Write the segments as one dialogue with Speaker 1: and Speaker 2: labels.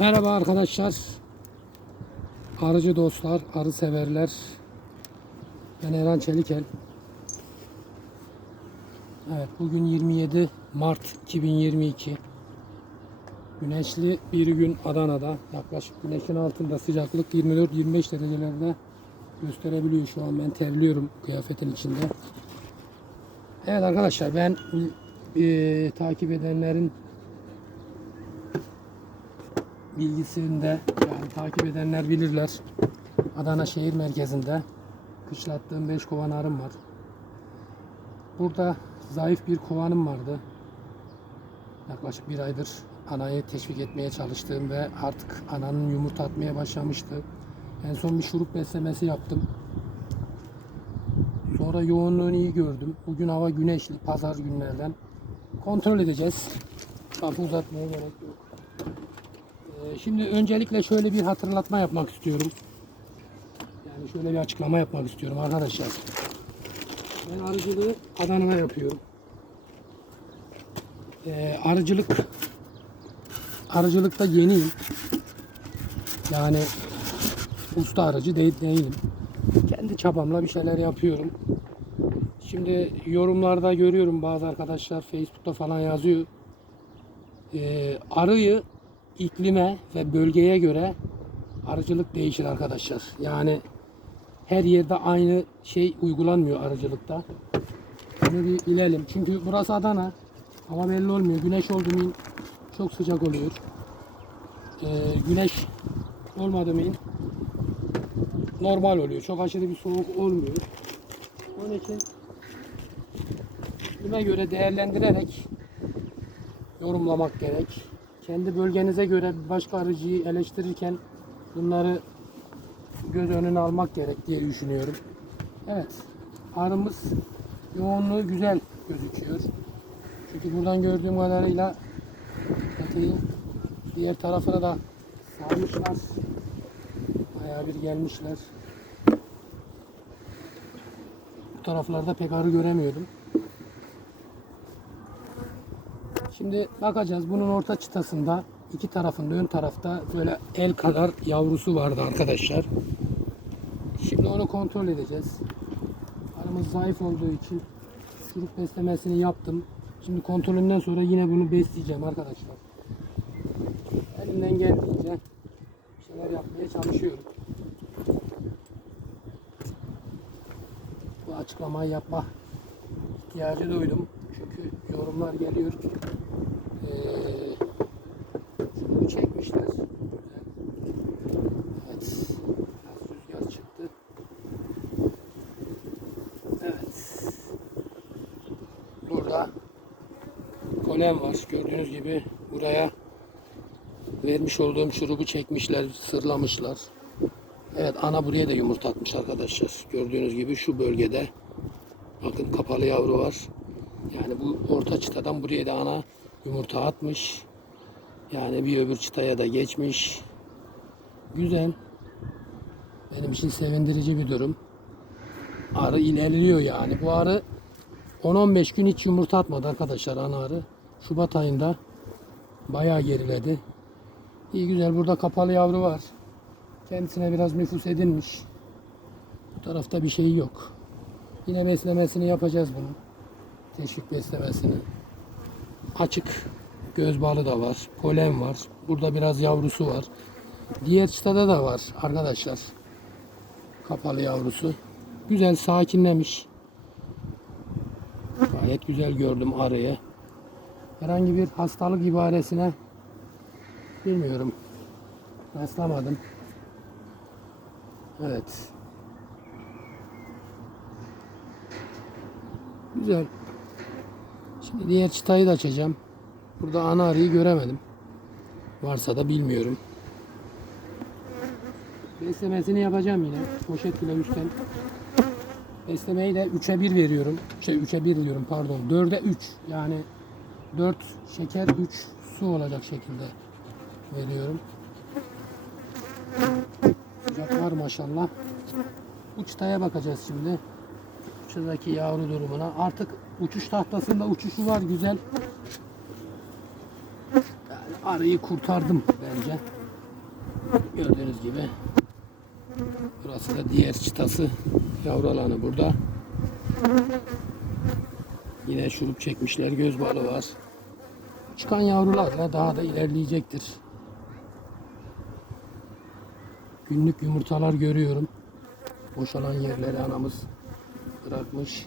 Speaker 1: Merhaba arkadaşlar. Arıcı dostlar, arı severler. Ben Eren Çelikel. Evet, bugün 27 Mart 2022. Güneşli bir gün Adana'da. Yaklaşık güneşin altında sıcaklık 24-25 derecelerde gösterebiliyor şu an. Ben terliyorum kıyafetin içinde. Evet arkadaşlar ben e, takip edenlerin bilgisinde yani takip edenler bilirler. Adana şehir merkezinde kışlattığım 5 kovan arım var. Burada zayıf bir kovanım vardı. Yaklaşık bir aydır anayı teşvik etmeye çalıştığım ve artık ananın yumurta atmaya başlamıştı. En son bir şurup beslemesi yaptım. Sonra yoğunluğunu iyi gördüm. Bugün hava güneşli, pazar günlerden. Kontrol edeceğiz. Lafı uzatmaya gerek yok. Ee, Şimdi öncelikle şöyle bir hatırlatma yapmak istiyorum. Yani şöyle bir açıklama yapmak istiyorum arkadaşlar. Ben arıcılığı Adana'da yapıyorum. Ee, arıcılık arıcılıkta yeniyim. Yani usta arıcı değil, değilim. Kendi çabamla bir şeyler yapıyorum. Şimdi yorumlarda görüyorum bazı arkadaşlar Facebook'ta falan yazıyor. Ee, arıyı iklime ve bölgeye göre arıcılık değişir arkadaşlar. Yani her yerde aynı şey uygulanmıyor arıcılıkta. Bunu bir bilelim. Çünkü burası Adana. Hava belli olmuyor. Güneş oldu mu çok sıcak oluyor. Ee, güneş olmadı mı normal oluyor. Çok aşırı bir soğuk olmuyor. Onun için iklime göre değerlendirerek yorumlamak gerek. Kendi bölgenize göre başka arıcıyı eleştirirken bunları göz önüne almak gerek diye düşünüyorum. Evet. Arımız yoğunluğu güzel gözüküyor. Çünkü buradan gördüğüm kadarıyla çatıyı diğer tarafına da sarmışlar. Bayağı bir gelmişler. Bu taraflarda pek arı göremiyordum. Şimdi bakacağız bunun orta çıtasında iki tarafında ön tarafta böyle el kadar yavrusu vardı arkadaşlar. Şimdi onu kontrol edeceğiz. Aramız zayıf olduğu için şurup beslemesini yaptım. Şimdi kontrolünden sonra yine bunu besleyeceğim arkadaşlar. Elimden geldiğince şeyler yapmaya çalışıyorum. Bu açıklamayı yapma ihtiyacı duydum. Çünkü yorumlar geliyor. Ee, şunu çekmişler. Evet. Biraz rüzgar çıktı. Evet. Burada kolem var. Gördüğünüz gibi buraya vermiş olduğum şurubu çekmişler, sırlamışlar. Evet ana buraya da yumurta atmış arkadaşlar. Gördüğünüz gibi şu bölgede bakın kapalı yavru var. Yani bu orta çıtadan buraya da ana yumurta atmış. Yani bir öbür çıtaya da geçmiş. Güzel. Benim için sevindirici bir durum. Arı ilerliyor yani. Bu arı 10-15 gün hiç yumurta atmadı arkadaşlar ana arı. Şubat ayında bayağı geriledi. İyi güzel burada kapalı yavru var. Kendisine biraz nüfus edilmiş. Bu tarafta bir şey yok. Yine beslemesini yapacağız bunun. Teşvik beslemesini. Açık göz balı da var. Polen var. Burada biraz yavrusu var. Diğer çıtada da var arkadaşlar. Kapalı yavrusu. Güzel sakinlemiş. Gayet güzel gördüm arıyı. Herhangi bir hastalık ibaresine bilmiyorum. Rastlamadım. Evet. Güzel. Şimdi diğer çıtayı da açacağım. Burada ana arıyı göremedim. Varsa da bilmiyorum. Beslemesini yapacağım yine. Poşet bile üstten. Beslemeyi de 3'e 1 veriyorum. Şey 3'e 1 diyorum pardon. 4'e 3. Yani 4 şeker 3 su olacak şekilde veriyorum. Sıcak var maşallah. Uçtaya bakacağız şimdi. Uçtaki yavru durumuna. Artık uçuş tahtasında uçuşu var güzel. Yani arıyı kurtardım bence. Gördüğünüz gibi. Burası da diğer çıtası. Yavru alanı burada. Yine şurup çekmişler. Göz balı var. Çıkan yavrularla daha da ilerleyecektir. Günlük yumurtalar görüyorum. Boşalan yerleri anamız bırakmış.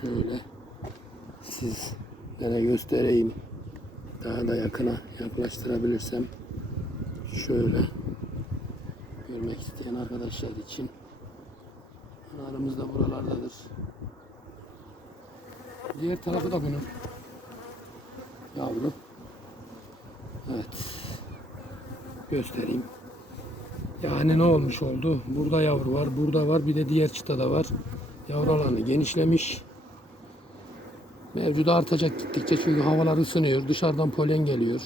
Speaker 1: Şöyle sizlere göstereyim. Daha da yakına yaklaştırabilirsem şöyle görmek isteyen arkadaşlar için Arımız da buralardadır. Diğer tarafı da bunun. Yavru. Evet. Göstereyim. Yani ne olmuş oldu? Burada yavru var, burada var, bir de diğer çıtada var. Yavru alanı genişlemiş. Mevcudu artacak gittikçe çünkü havalar ısınıyor. Dışarıdan polen geliyor.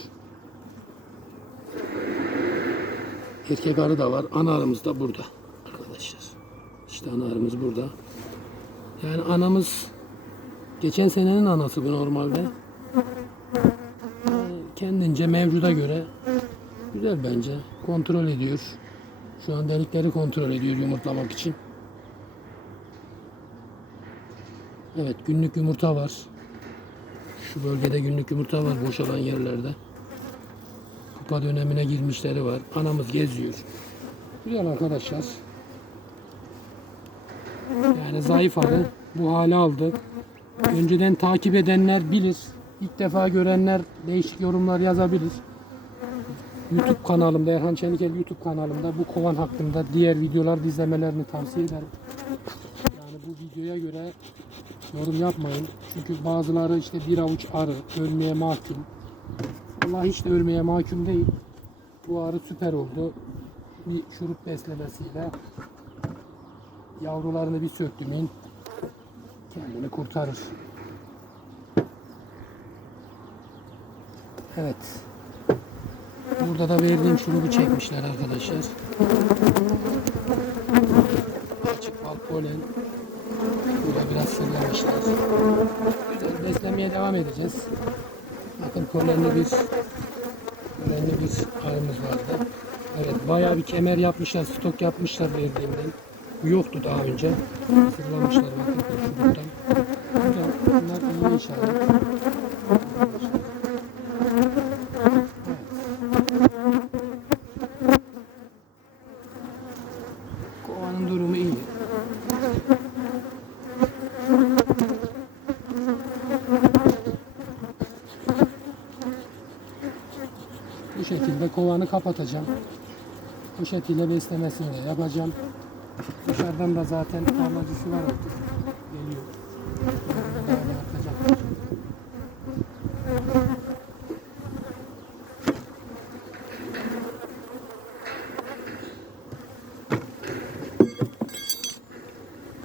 Speaker 1: Erkek arı da var. Ana arımız da burada arkadaşlar. İşte ana arımız burada. Yani anamız geçen senenin anası bu normalde. Kendince mevcuda göre güzel bence. Kontrol ediyor. Şu an delikleri kontrol ediyor yumurtlamak için. Evet günlük yumurta var. Şu bölgede günlük yumurta var boşalan yerlerde. Kupa dönemine girmişleri var. Anamız geziyor. Güzel arkadaşlar. Yani zayıf arı bu hale aldı. Önceden takip edenler bilir. İlk defa görenler değişik yorumlar yazabilir. YouTube kanalımda Erhan Çelikel YouTube kanalımda bu kovan hakkında diğer videolar izlemelerini tavsiye ederim. Yani bu videoya göre yorum yapmayın. Çünkü bazıları işte bir avuç arı ölmeye mahkum. Allah hiç de ölmeye mahkum değil. Bu arı süper oldu. Bir şurup beslemesiyle yavrularını bir söktüğün kendini kurtarır. Evet. Burada da verdiğim şurubu çekmişler arkadaşlar. Açık bal polen. Burada biraz sırlamışlar. Güzel beslemeye devam edeceğiz. Bakın polenli bir polenli bir arımız vardı. Evet bayağı bir kemer yapmışlar, stok yapmışlar verdiğimden. Bu yoktu daha önce. Sırlamışlar bakın şuruptan. Bunlar iyi inşallah. Kovanın durumu iyi. Bu şekilde kovanı kapatacağım. Bu şekilde beslemesini de yapacağım. Dışarıdan da zaten tarlacısı var artık. Geliyor.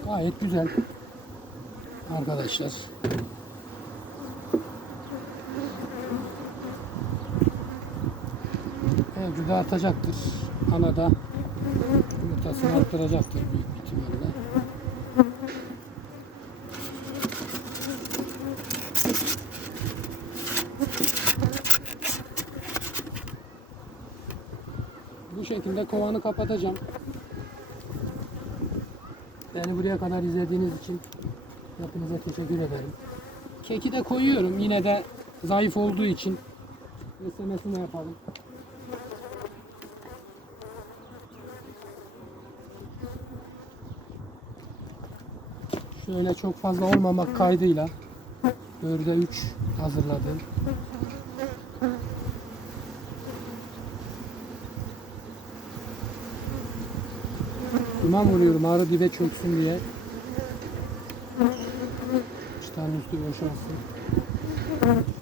Speaker 1: Gayet güzel. Arkadaşlar. Mevcudu artacaktır. Ana da yumurtasını arttıracaktır büyük ihtimalle. Bu şekilde kovanı kapatacağım. Beni buraya kadar izlediğiniz için hepinize teşekkür ederim. Keki de koyuyorum yine de zayıf olduğu için beslemesini yapalım. Şöyle çok fazla olmamak kaydıyla 4'e 3 hazırladım. Duman vuruyorum ağrı dibe çöksün diye. Çıtanın üstü boşalsın.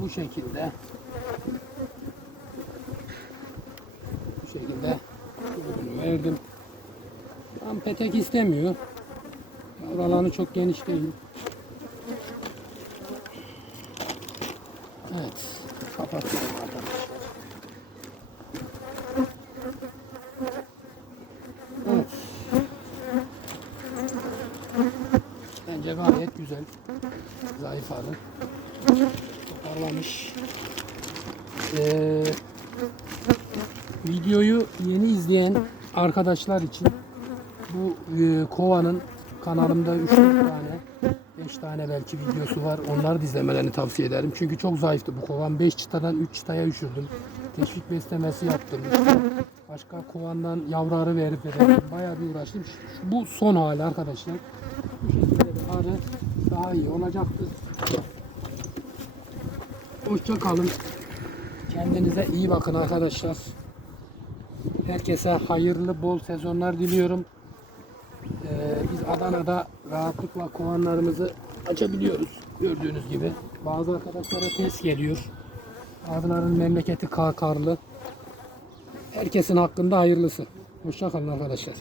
Speaker 1: bu şekilde bu şekilde verdim. Tam petek istemiyor. Yavru alanı çok geniş değil. Evet. Kapatıyorum arkadaşlar. Evet. Bence gayet güzel. Zayıf arı. Toparlamış. Ee, videoyu yeni izleyen arkadaşlar için bu e, kovanın kanalımda 3 tane 5 tane belki videosu var. Onları da izlemelerini tavsiye ederim. Çünkü çok zayıftı bu kovan. 5 çıtadan 3 çıtaya üşürdüm. Teşvik beslemesi yaptım. Başka kovandan yavru arı verip verip bayağı bir uğraştım. Şu- Bu son hali arkadaşlar. Bu şekilde daha iyi olacaktır. Hoşça kalın. Kendinize iyi bakın arkadaşlar. Herkese hayırlı bol sezonlar diliyorum. Ee, biz Adana'da rahatlıkla kovanlarımızı açabiliyoruz. Gördüğünüz gibi. Bazı arkadaşlara ters geliyor. Bazılarının memleketi kar karlı. Herkesin hakkında hayırlısı. Hoşça kalın arkadaşlar.